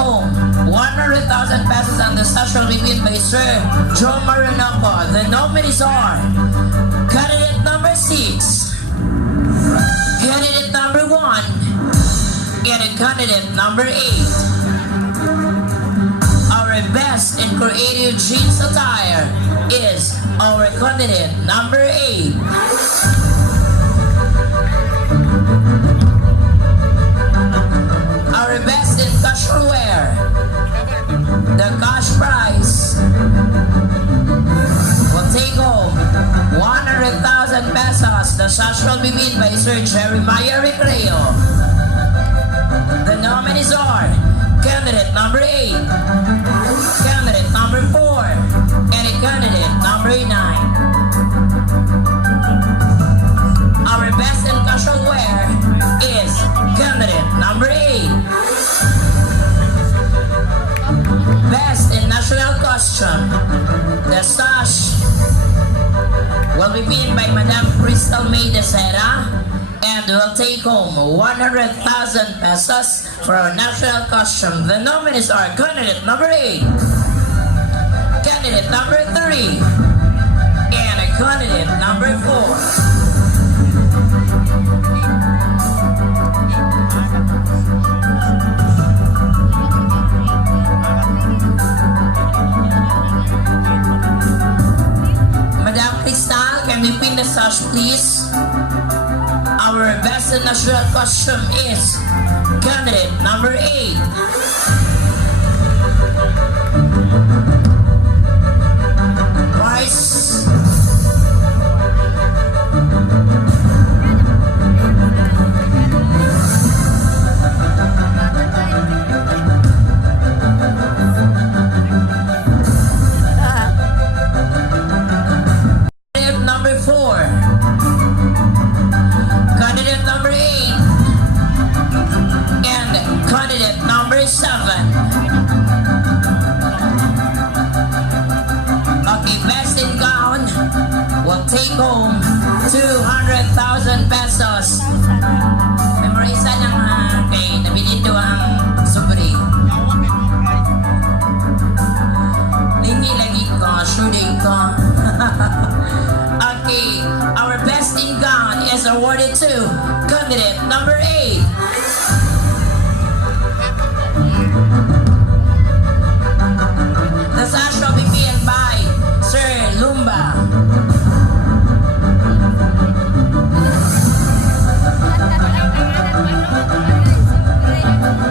home 100,000 pesos and the sash will be given by Sir Joe Marinoco. The nominees are candidate number 6, candidate number 1, and candidate number 8. Our best in creative jeans attire is our candidate number 8. Our best in casual wear, the cash prize will take home 100,000 pesos. The sash will be made by Sir Jeremiah Recreo. The nominees are candidate number 8, candidate number 4, and candidate number 9. Our best in casual wear is candidate number 8. Best in national costume, the sash will be pinned by Madam Crystal May de Serra and will take home 100,000 pesos for our national costume. The nominees are candidate number 8, candidate number 3, and candidate number 4. Madam Crystal, can we pin the sash please? Our best in national costume is candidate number 8. Price. Candidate number 4. Candidate number 8. And candidate number 7. Okay, best in gown will take home 200,000 pesos. Memorize ng kay nabilito ang sobre. Lingi lagi ko, shooting ko. Okay, our best in gown is awarded to candidate number 8. The sash will be pinned by Sir Lumba.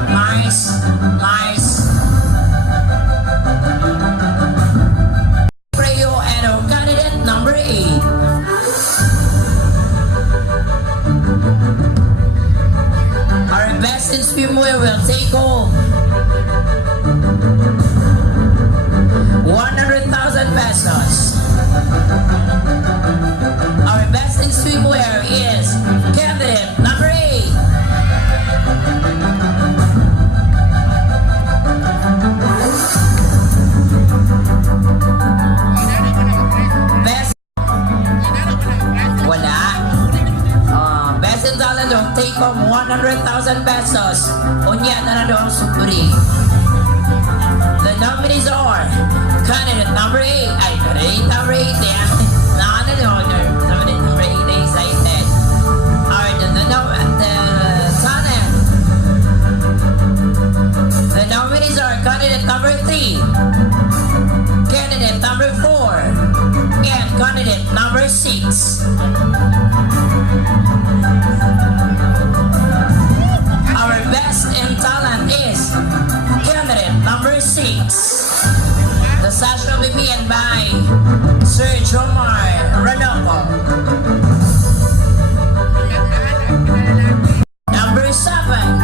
Nice, nice. Creo and our candidate number 8. Our best in swimwear will take home 100,000 pesos. Our best in swimwear is candidate number 8. Best wala. Best in talent will take home 100,000 pesos. Unya na na ang supuri. The nominees are candidate number 8. Ay, candidate number 8 yan. Nakana the honor. Candidate number 8 ay excited. Alright, the talent. The nominees are candidate number 3, candidate number 4, and candidate number 6. Our best in talent is candidate number 6. The sash will be pinned by Sir Jomar Ranoco. Number 7.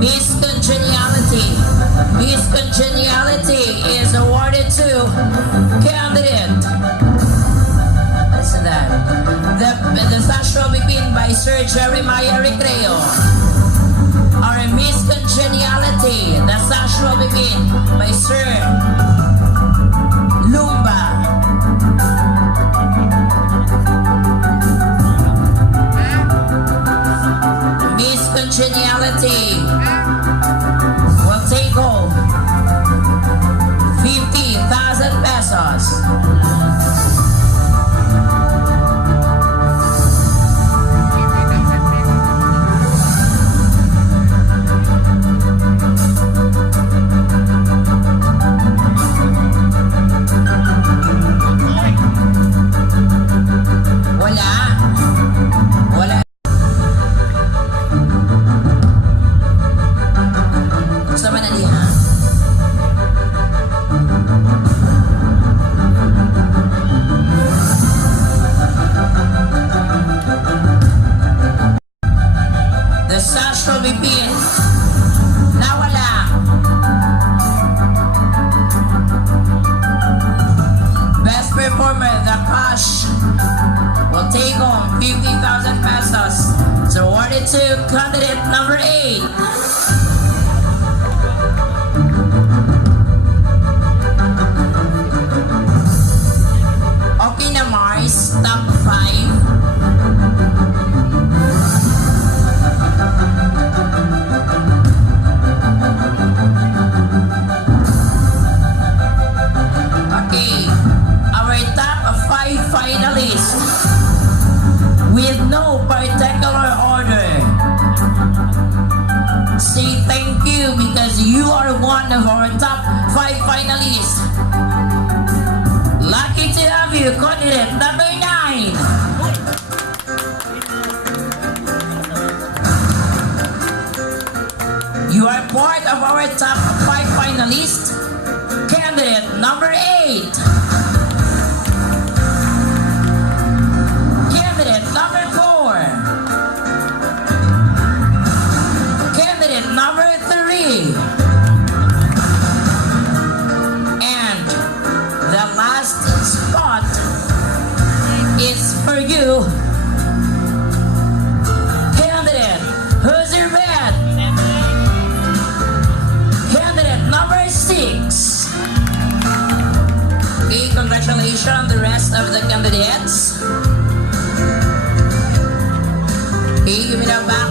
Miss Congeniality. Miss Congeniality is awarded to candidate. Listen to that. The sash will be pinned by Sir Jeremiah Recreo. Our Miss Congeniality. The sash will be pinned by Sir Lumba. awarded to candidate number 8. Okay na Mars, top 5. Okay, our top 5 finalists with no particular order say thank you because you are one of our top 5 finalists. Lucky to have you, candidate number 9. You are part of our top 5 finalists. Candidate number 8. Candidate number 4. Candidate number 3. And the last spot is for you. Candidate, who's your bed? Candidate number 6. Okay, congratulations the rest of the candidates. Okay, give me the back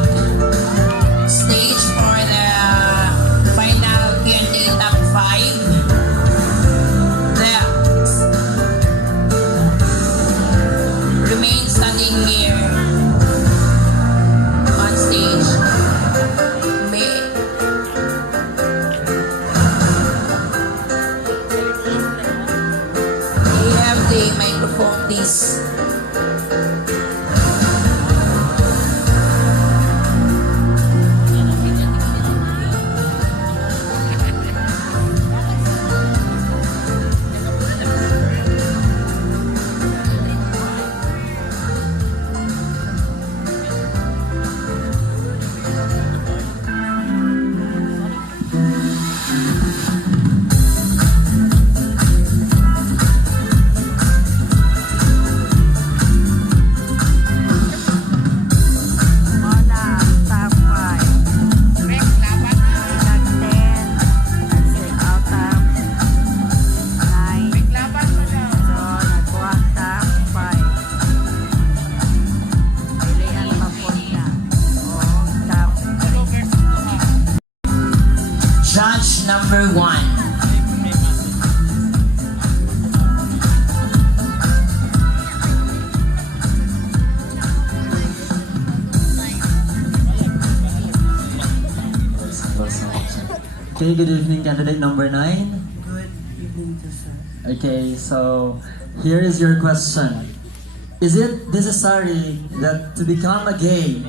stage for the final Q&A top 5. There. Remain standing here on stage. The microphone, please. Judge number 1. Okay, good evening, candidate number 9. Good evening to sir. Okay, so here is your question. Is it necessary that to become a gay,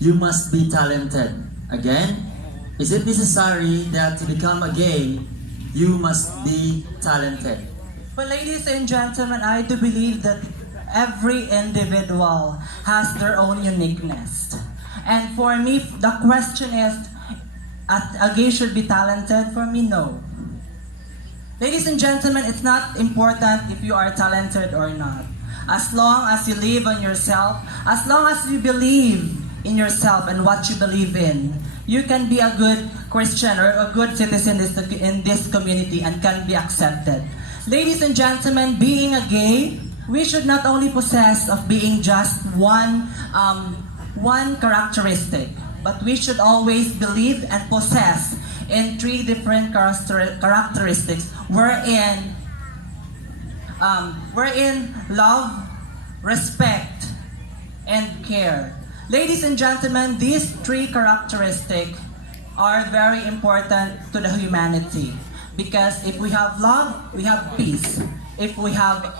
you must be talented? Again, is it necessary that to become a gay, you must be talented? Well, ladies and gentlemen, I do believe that every individual has their own uniqueness. And for me, the question is, a gay should be talented? For me, no. Ladies and gentlemen, it's not important if you are talented or not. As long as you live on yourself, as long as you believe in yourself and what you believe in, you can be a good Christian or a good citizen in this community and can be accepted. Ladies and gentlemen, being a gay, we should not only possess of being just one characteristic, but we should always believe and possess in 3 different characteristics wherein love, respect, and care. Ladies and gentlemen, these 3 characteristics are very important to the humanity because if we have love, we have peace. If we have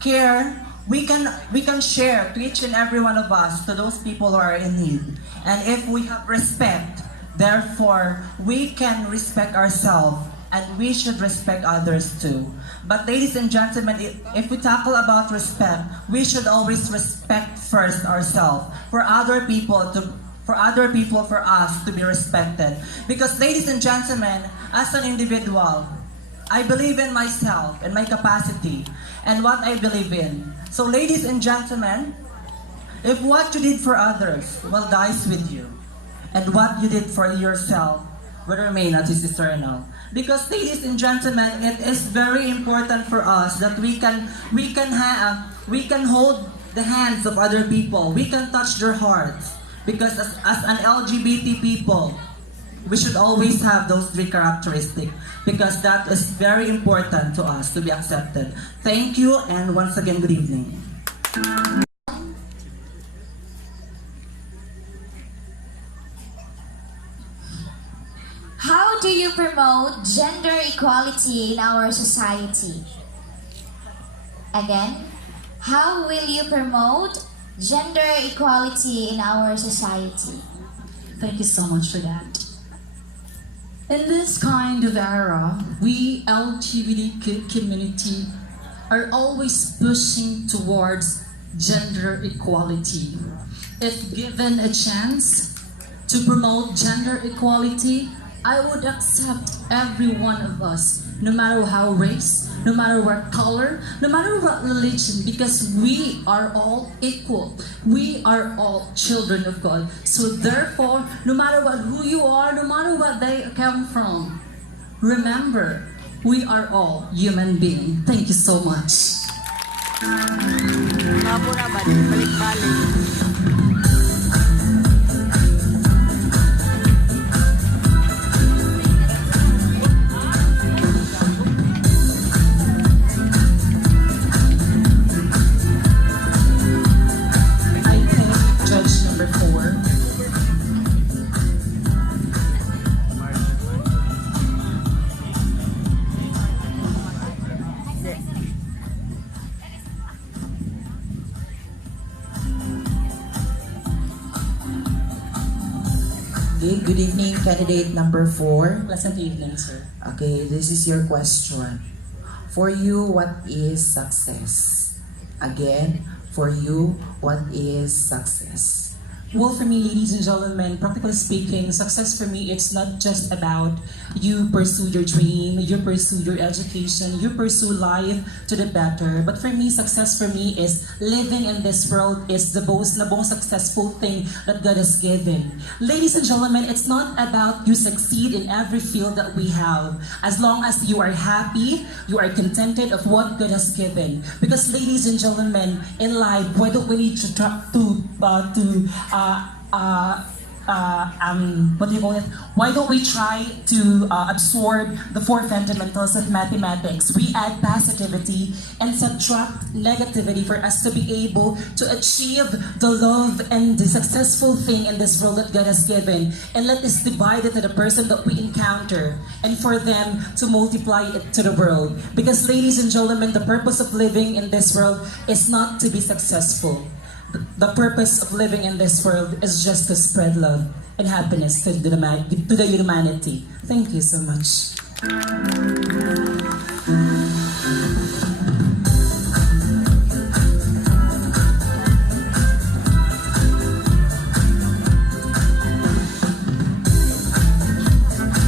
care, we can share to each and every one of us, to those people who are in need. And if we have respect, therefore we can respect ourselves and we should respect others too. But ladies and gentlemen, if we tackle about respect, we should always respect first ourselves for other people, for us to be respected. Because ladies and gentlemen, as an individual, I believe in myself and my capacity and what I believe in. So ladies and gentlemen, If what you did for others will dies with you, and what you did for yourself will remain as is eternal. Because, ladies and gentlemen, it is very important for us that we can hold the hands of other people. We can touch their hearts. Because as an LGBT people, we should always have those three characteristics. Because that is very important to us to be accepted. Thank you, and once again, good evening. How do you promote gender equality in our society? Again, how will you promote gender equality in our society? Thank you so much for that. In this kind of era, we LGBT community are always pushing towards gender equality. If given a chance to promote gender equality, I would accept every one of us, no matter how race, no matter what color, no matter what religion, because we are all equal. We are all children of God. So therefore, no matter who you are, no matter what they come from, remember, we are all human beings. Thank you so much. Okay, good evening, candidate number 4. Pleasant evening, sir. Okay, this is your question. For you, what is success? Again, for you, what is success? Well, for me, ladies and gentlemen, practically speaking, success for me, it's not just about you pursue your dream, you pursue your education, you pursue life to the better. But for me, success for me is living in this world is the most successful thing that God has given. Ladies and gentlemen, it's not about you succeed in every field that we have. As long as you are happy, you are contented of what God has given. Because, ladies and gentlemen, in life, why don't we need to what do you call it? Why don't we try to absorb the 4 fundamentals of mathematics? We add positivity and subtract negativity for us to be able to achieve the love and the successful thing in this world that God has given. And let us divide it to the person that we encounter and for them to multiply it to the world. Because, ladies and gentlemen, the purpose of living in this world is not to be successful. The purpose of living in this world is just to spread love and happiness to the humanity. Thank you so much.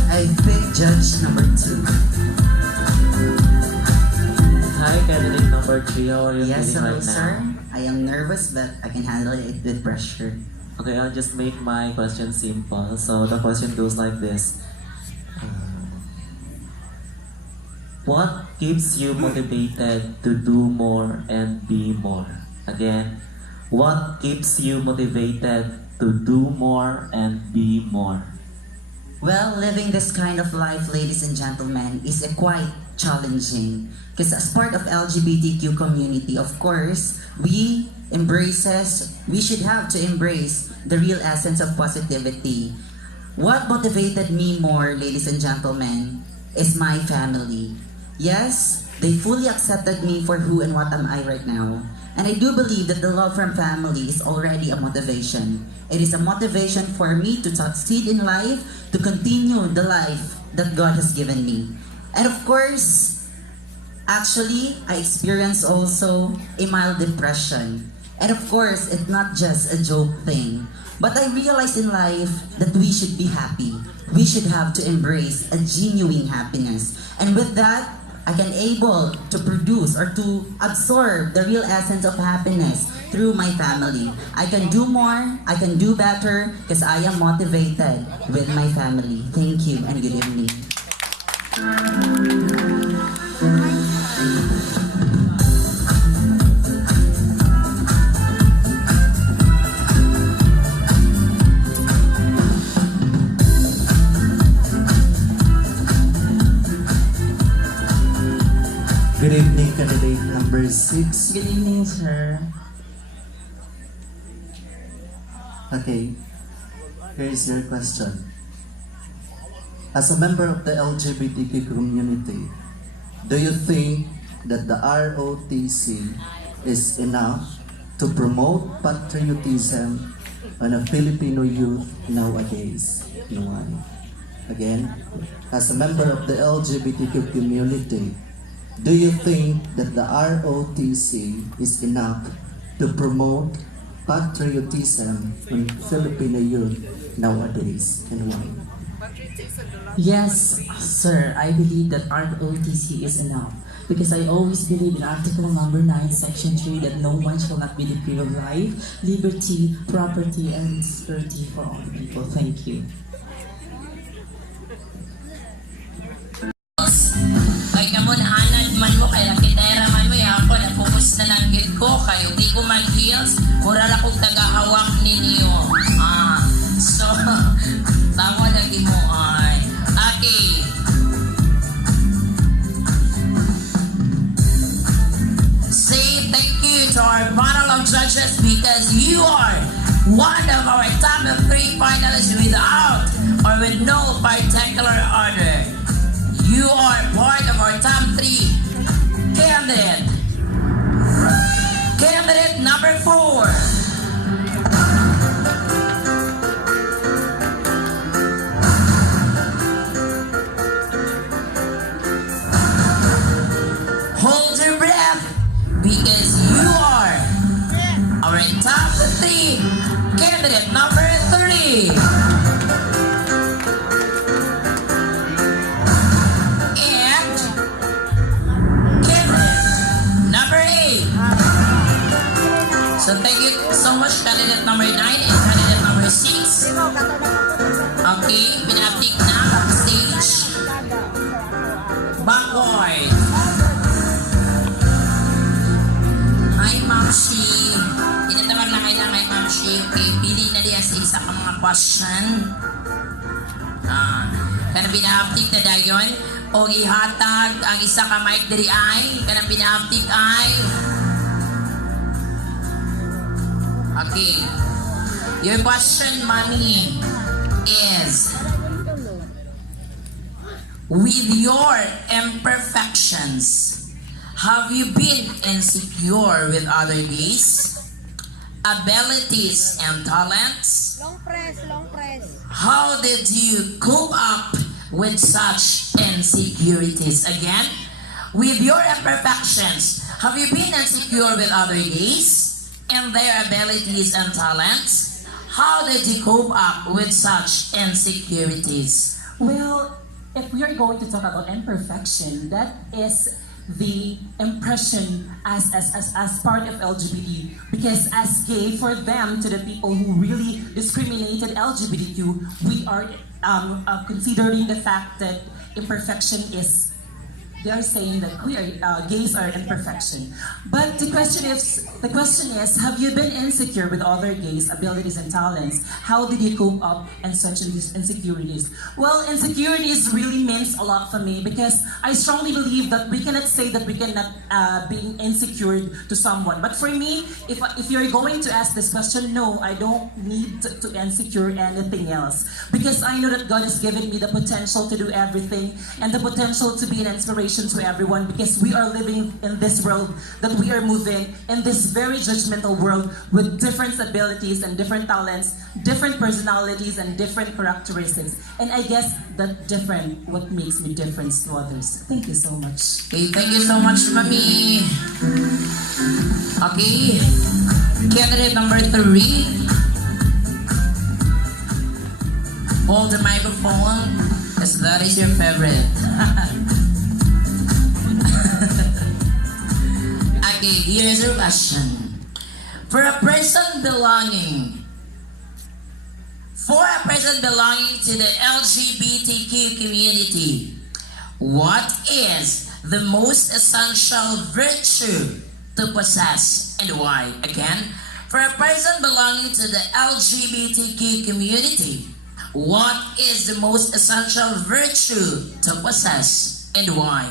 I pick judge number 2. Hi, candidate number 3. How are you Yes, feeling hello, right sir. now? I am nervous, but I can handle it with pressure. Okay, I'll just make my question simple. So the question goes like this. What keeps you motivated to do more and be more? Again, what keeps you motivated to do more and be more? Well, living this kind of life, ladies and gentlemen, is quite challenging. Because as part of LGBTQ community, of course, we should have to embrace the real essence of positivity. What motivated me more, ladies and gentlemen, is my family. Yes, they fully accepted me for who and what am I right now. And I do believe that the love from family is already a motivation. It is a motivation for me to succeed in life, to continue the life that God has given me. And of course, actually, I experienced also a mild depression. And of course, it's not just a joke thing. But I realized in life that we should be happy. We should have to embrace a genuine happiness. And with that, I can able to produce or to absorb the real essence of happiness through my family. I can do more, I can do better because I am motivated with my family. Thank you and good evening. Good evening, candidate number 6. Good evening, sir. Okay, here's your question. As a member of the LGBTQ community, do you think that the ROTC is enough to promote patriotism on a Filipino youth nowadays? No one. Again, as a member of the LGBTQ community, do you think that the ROTC is enough to promote patriotism in Filipino youth nowadays, and why? Yes, sir. I believe that ROTC is enough. Because I always believe in Article number 9, Section 3, that no one shall not be deprived of life, liberty, property, and security for all the people. Thank you. Kay ka mo naanad man mo, kaya kitera man mo, ako napukus na lang gil ko, kayo di ko mag-heels, kurar akong tagahawak ninyo. So, tawa lagi mo ay. Okay. Say thank you to our panel of judges because you are one of our top 3 finalists without or with no particular order. You are part of our top 3 candidate. Candidate number 4. Hold your breath because you are our top 3 candidate number 3. So thank you so much, candidate number 9 and candidate number 6. Okay, pinaptik na backstage. Backward. Hi, Ma'am Shi. Tinatamag na kayo kay Ma'am Shi. Okay, pili na diya sa isa ka mga question. Kanang pinaptik na dayon. O ihatag ang isa ka mic diri ay. Kanang pinaptik ay. Okay. Your question, mommy, is with your imperfections, have you been insecure with other gays, abilities, and talents? Long press. How did you cope up with such insecurities? Again, with your imperfections, have you been insecure with other gays and their abilities and talents? How did you cope up with such insecurities? Well, if we are going to talk about imperfection, that is the impression as part of LGBT. Because as gay, for them, to the people who really discriminated LGBTQ, we are considering the fact that imperfection is, they are saying that we are gays are imperfection. But the question is, have you been insecure with other gays' abilities and talents? How did you cope up and such insecurities? Well, insecurities really means a lot for me because I strongly believe that we cannot say that we cannot be insecure to someone. But for me, if you're going to ask this question, no, I don't need to insecure anything else because I know that God has given me the potential to do everything and the potential to be an inspiration to everyone because we are living in this world that we are moving in this very judgmental world with different abilities and different talents, different personalities and different characteristics. And I guess that different what makes me different to others. Thank you so much. Okay, thank you so much, Mami. Okay, candidate number 3. Hold the microphone, because that is your favorite. Okay, here's your question. For a person belonging to the LGBTQ community, what is the most essential virtue to possess and why? Again, for a person belonging to the LGBTQ community, what is the most essential virtue to possess and why?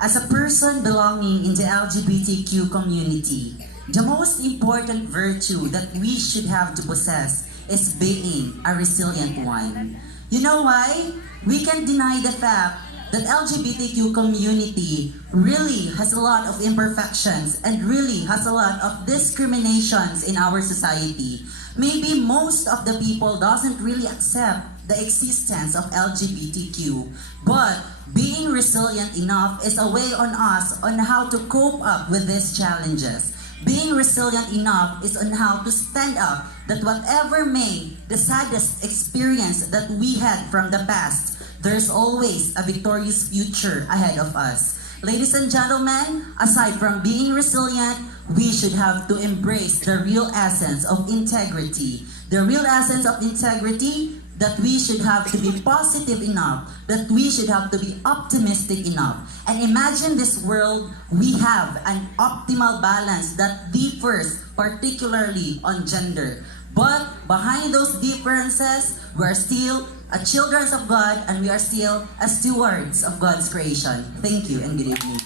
As a person belonging in the LGBTQ community, the most important virtue that we should have to possess is being a resilient one. You know why? We can't deny the fact that LGBTQ community really has a lot of imperfections and really has a lot of discriminations in our society. Maybe most of the people doesn't really accept the existence of LGBTQ, but being resilient enough is a way on us on how to cope up with these challenges. Being resilient enough is on how to stand up that whatever may the saddest experience that we had from the past, there's always a victorious future ahead of us. Ladies and gentlemen, aside from being resilient, we should have to embrace the real essence of integrity. The real essence of integrity that we should have to be positive enough, that we should have to be optimistic enough. And imagine this world, we have an optimal balance that differs particularly on gender. But behind those differences, we're still a children of God and we are still as stewards of God's creation. Thank you and good evening.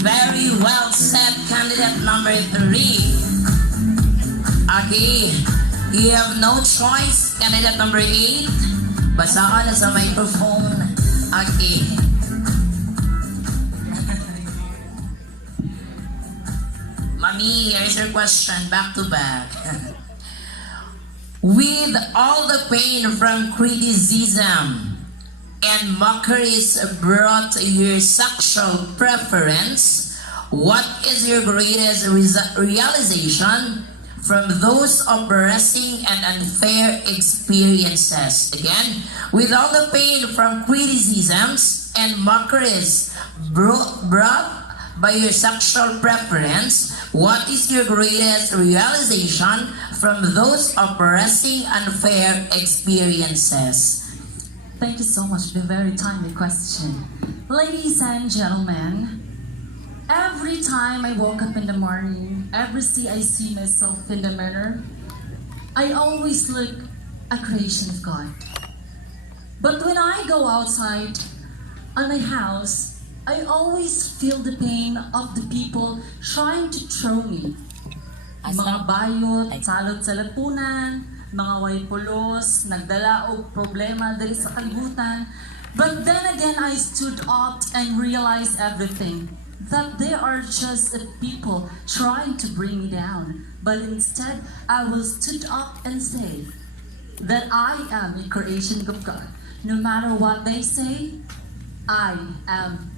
Very well said, candidate number 3. Okay, you have no choice, candidate number 8. Basa ka na sa microphone. Okay. Mami, here's your question, back to back. With all the pain from criticism and mockeries brought to your sexual preference, what is your greatest realization from those oppressing and unfair experiences? Again, with all the pain from criticisms and mockeries brought by your sexual preference, what is your greatest realization from those oppressing unfair experiences? Thank you so much for the very timely question. Ladies and gentlemen, every time I woke up in the morning, every day I see myself in the mirror, I always look a creation of God. But when I go outside on my house, I always feel the pain of the people trying to throw me. Mga bayot, salot sa lapunan, mga waypulos, nagdala og problema dali sa kalibutan. But then again, I stood up and realized everything. That they are just people trying to bring me down. But instead, I will stood up and say that I am a creation of God. No matter what they say, I am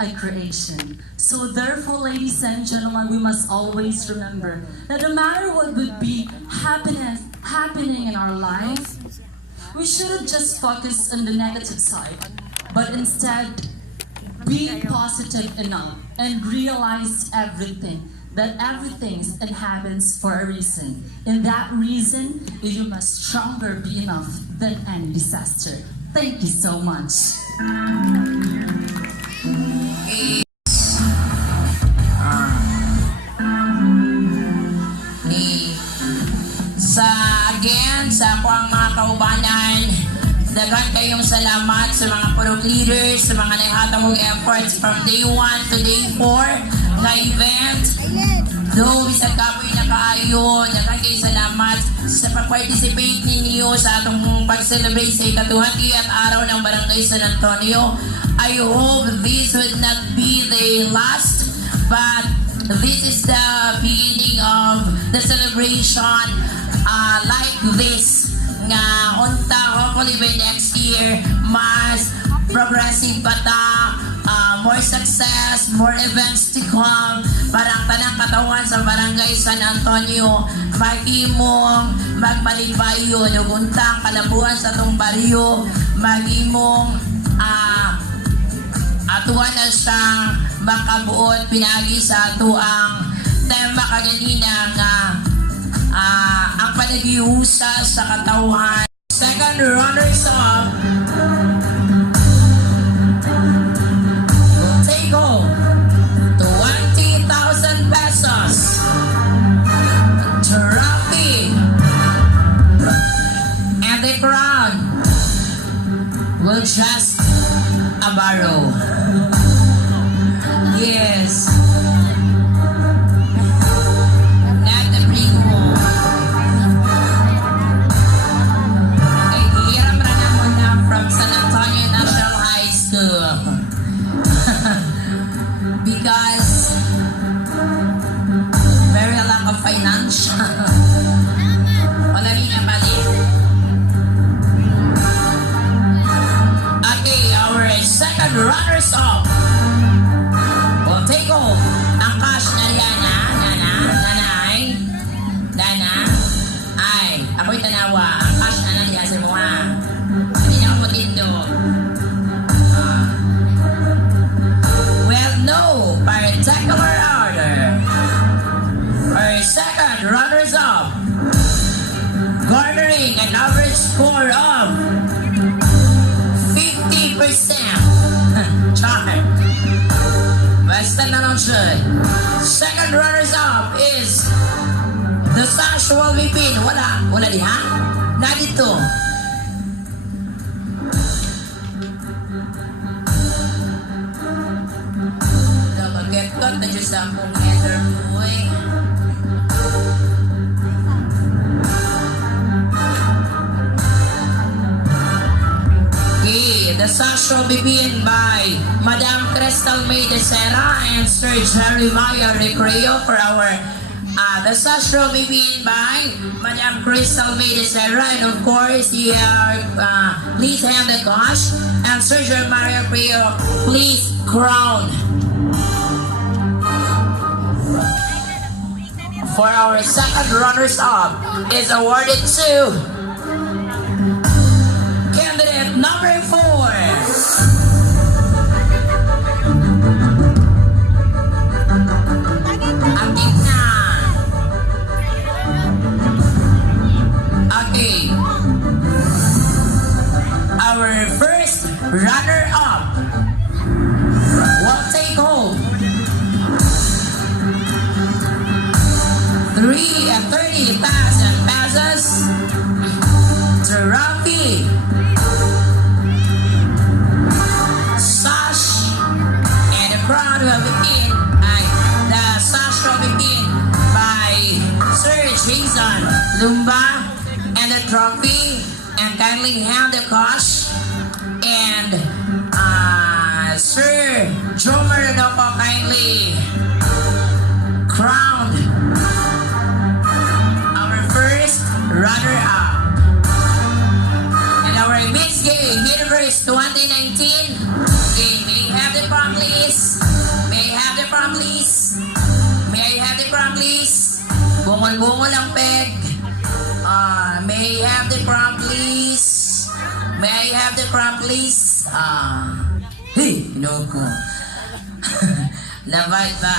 a creation. So therefore, ladies and gentlemen, we must always remember that no matter what would be happening in our life, we shouldn't just focus on the negative side, but instead be positive enough and realize that everything happens for a reason. And that reason, you must stronger be enough than any disaster. Thank you so much. Sa ako ang mga kaubanan, dagan kayong salamat sa mga purok leaders, sa mga naihatag mong efforts from day 1 to day 4 na event. Though bisag kapoy na kaayo, dagan kayo salamat sa pag-participate ninyo sa atong pag-celebrate sa ikatuhati at araw ng Barangay San Antonio. I hope this would not be the last, but this is the beginning of the celebration like this. Nga unta, hopefully by next year, mas progressive pa ta, more success, more events to come, parang tanang katawan sa Barangay San Antonio, mag-imong magbalingbayo, nuguntang kalabuan sa itong baryo, mag-imong at wala siya makabuot pinagi sa ato ang tema kaganina nga ang panagiusa sa katawhan. Second runners up will take home 20,000 pesos. Trophy and the crown will just a borrow. Yes. Not the primo. Ay, hiram na naman na from San Antonio National High School. Because very lack of financial. Wala rin nga mali. Okay, our second runners up will take home ang cash na Nana. Ay, ako'y tanawa. Ang cash na naliya sa mga. Hindi na ako matindo. Well, no particular order. Our second runners up, garnering an average score of 50%. Char. Basta na lang siya. Second runners up is the sexual weapon. Wala diha? Na dito. Nabaget ko na dyan sa akong header boy. The song will be begin by Madam Crystal May de Serra and Sir Jeremiah Recreo for our the song will be begin by Madam Crystal May de Serra, and of course please hand the cash, and Sir Jeremiah Recreo, please crown. For our second runners up is awarded to candidate number 4. Ating na. Okay. Our first runner-up will take home 30,000 pesos. Trophy, sash, and the crown will be pinned by the sash will be pinned by Sir Jason Lumba, and the trophy, and kindly hand the cash, and Sir Joe Maradoko kindly crowned our first runner-up. Miss Gay Universe 2019. Okay, may I have the prom please? May I have the prom please? May I have the prom please? Bungol-bungol ang peg. May I have the prom please? May I have the prom please? Hey, no ko. Labay ba?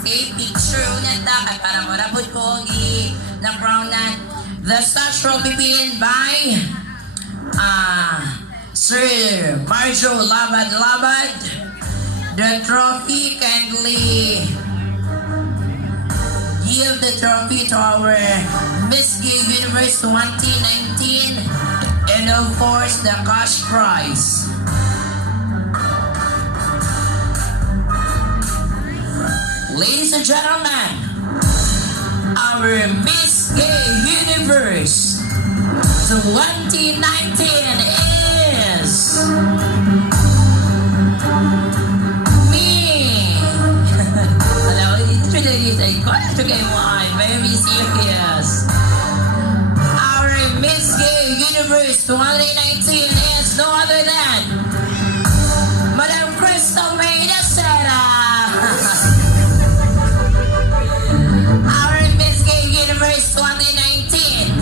Okay, picture ulit na. Kaya parang marabot ko na crown na. The stage will be pinned by Sir Marjo Labad. The trophy, kindly give the trophy to our Miss Gay Universe 2019, and of course the cash prize. Ladies and gentlemen, our Miss Gay Universe 2019 is me. Hello, it's really question mo ay very serious. Our Miss Gay Universe 2019 is no other than Madam Crystal May de Serra. Our Miss Gay Universe 2019.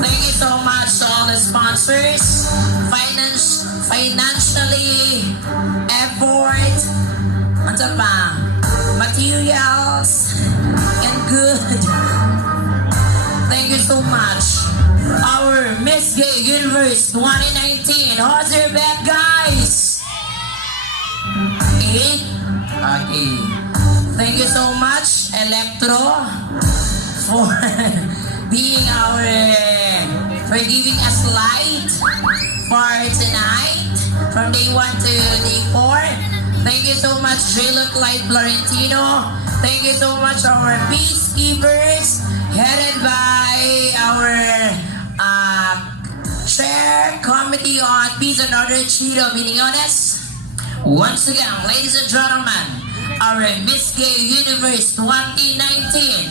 Thank you so much to all the sponsors, financially, effort, ano pa, materials, and good. Thank you so much. Our Miss Gay Universe 2019. How's your beth, guys? 8? Okay. Thank you so much, Electro, for being for giving us light for tonight from day 1 to day 4. Thank you so much, J-Look Light Florentino. Thank you so much, our peacekeepers, headed by our Chair Committee on Peace and Order, Chito Millones. Once again, ladies and gentlemen, our Miss Gay Universe 2019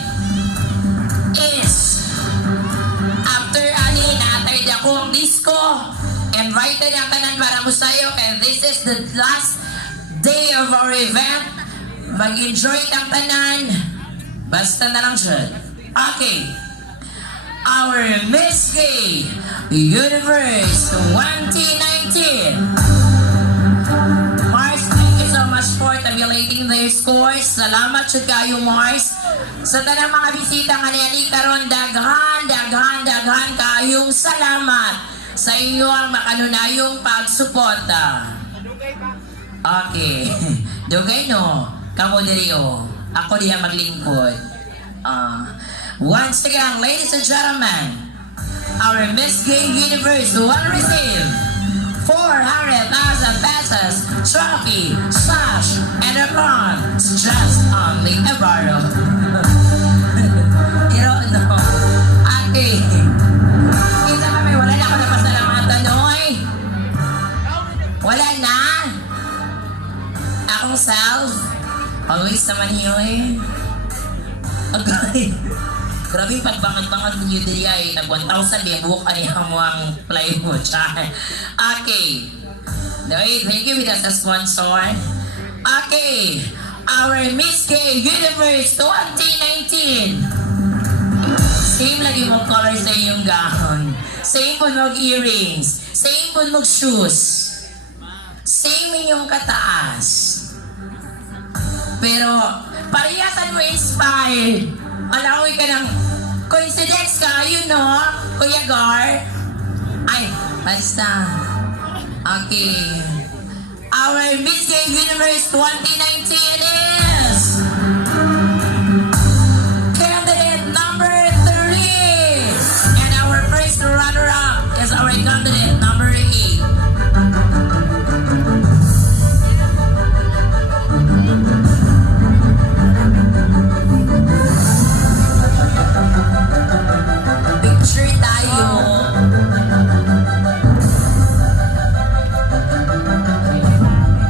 is after natay ako ang disco, invited ang tanan para musayo, and this is the last day of our event. Mag-enjoy ang tanan, basta na lang siya. Okay, our Miss Gay Universe 2019. Mars, thank you so much for tabulating their scores. Salamat sa kayo, Mars. Sa tanang mga bisita nga niyali karon, daghan kayong salamat sa inyo ang makanunayong pagsuporta. Okay. Dugay no, kamo diri o. Ako diya maglingkod. Once again, ladies and gentlemen, our Miss Gay Universe will receive 400,000 pesos, trophy, sash, and a crown. It's just only a borrow. You don't know. Okay. Kita kami, wala na ako na pasalamatan, oy. Wala na. Akong self. Always naman yun, agay. Grabe pagbangag-bangag ninyo diri ay nag 1,000 din buhok ani ang play mo siya. Okay. Thank you with us as sponsor. Okay. Our Miss Gay Universe 2019. Same lagi mo color sa iyong gown. Same po mag earrings. Same po mag shoes. Same inyong kataas. Pero pariyasan mo inspired. Alawi ka ng coincidence ka, you know, Kuya Gar. Ay, basta. Okay. Our Miss Gay Universe 2019 is